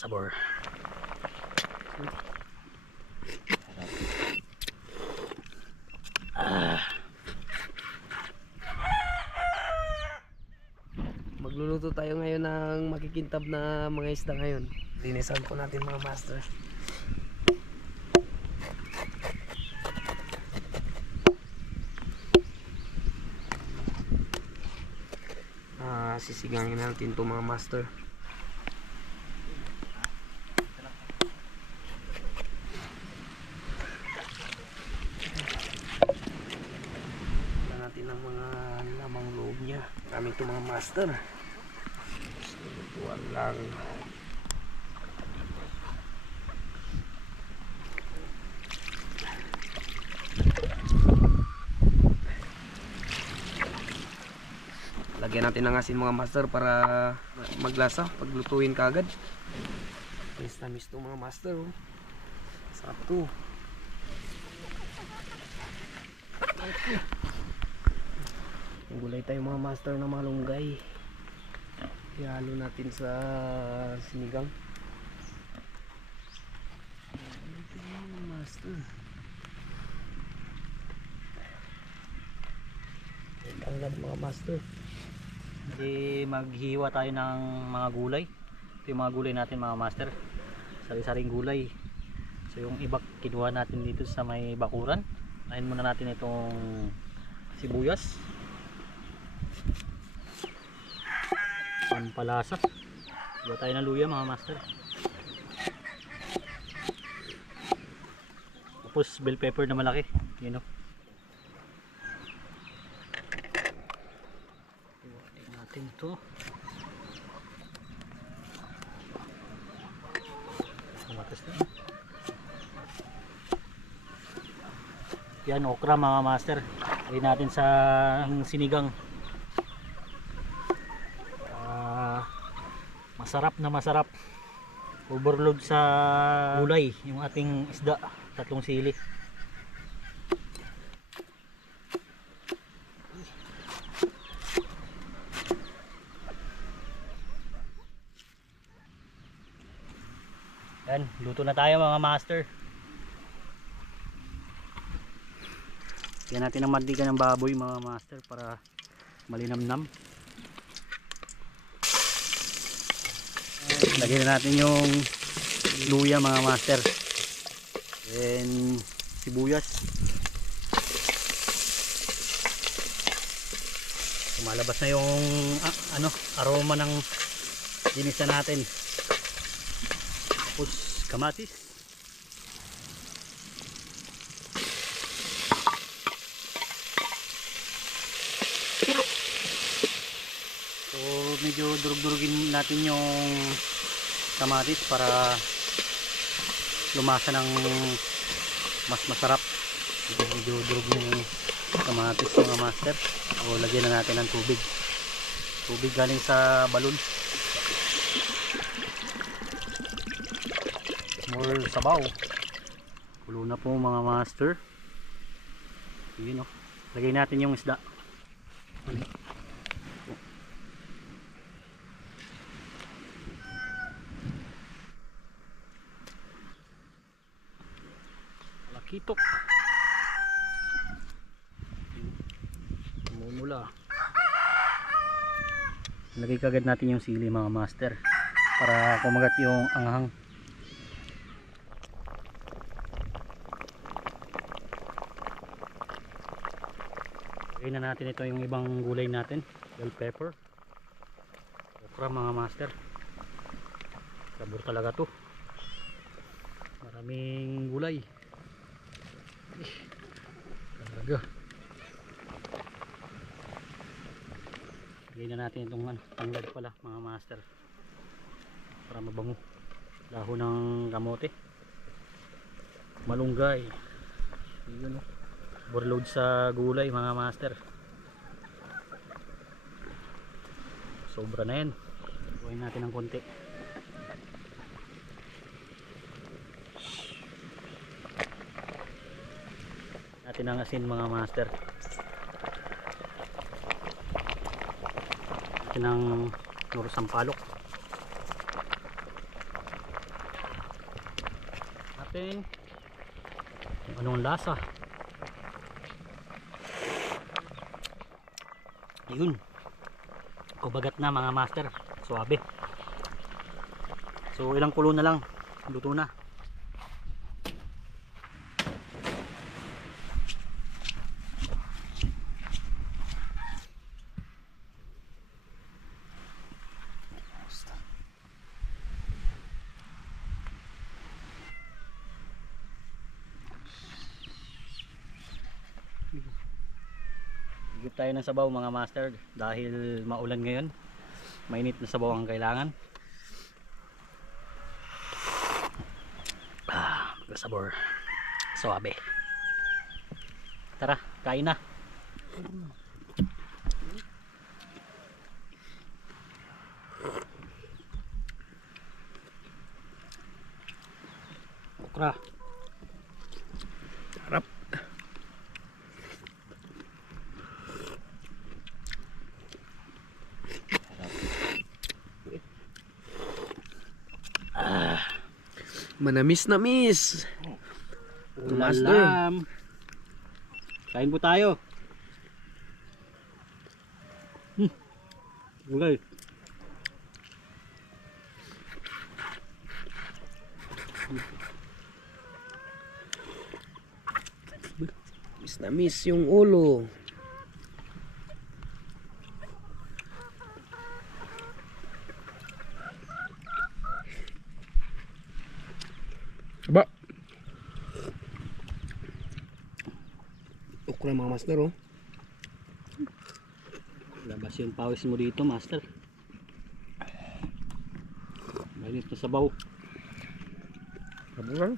sabor. Magluluto tayo ngayon ng makikintab na mga isda ngayon. Linisan po natin mga master. Sisigangin natin ito mga master. Wala natin ang mga lamang loob niya. Kami ito mga master. Lutuan lang. Lagyan natin ng asin mga master para maglasa paglutuin kaagad. Tamis na miss ito mga master. Oh. Sarap ito. Gulay tayo mga master na malunggay. Ihalo natin sa sinigang. Mga master. Tanggad mga master. Hindi maghiwa tayo ng mga gulay. Ito yung mga gulay natin mga master. Sari-saring gulay. So yung iba kinuha natin dito sa may bakuran. Nahin muna natin itong sibuyas. Pampalasa. Hiwa tayo ng luya mga master. Tapos bell pepper na malaki. You know. Natin ito kamatas na yan, okra mga master. Lagyan natin sa sinigang. Masarap na masarap, overload sa gulay yung ating isda, tatlong sili. Yan, luto na tayo mga master. Yan natin ang mantika ng baboy mga master para malinamnam. Lagyan na natin yung luya mga master. And sibuyas. Lumalabas na yung aroma ng ginisa natin. Tapos kamatis. So medyo durug-durugin natin yung kamatis para lumasa ng mas masarap. Medyo durug yung kamatis mga master. So lagyan na natin ng tubig. Tubig galing sa balon. More sabaw. Kulo na po mga master. Yun o. Lagay natin yung isda. Lakitok. Mumula. Lagay kagad natin yung sili mga master para kumagat yung anghang. Lagay na natin ito yung ibang gulay natin. Bell pepper, okra mga master. Sabor talaga to. Maraming gulay. Talaga. Lagay na natin itong tanglad pala mga master para mabango. Dahon ng kamote, malunggay. Yun o. Overload sa gulay mga master. Sobra na yan. Buhayin natin ng konti. Natin ang asin mga master. Natin ang nuro sampalok. natin kung anong lasa. Ayun. Kubagat na mga master. Suabe. So ilang kulo na lang. Luto na. Higit tayo ng sabaw mga master dahil maulan ngayon. Mainit na sabaw ang kailangan. Sabor. Suabe. Tara, kain na. Okra. Harap. Manamis na miss. Master. Ulalam. Kain po tayo. Okay. Miss na miss yung ulo. Ba. Okra mga master oh. Labas yung pawis mo dito master. Mainit na sabaw. Sabaw.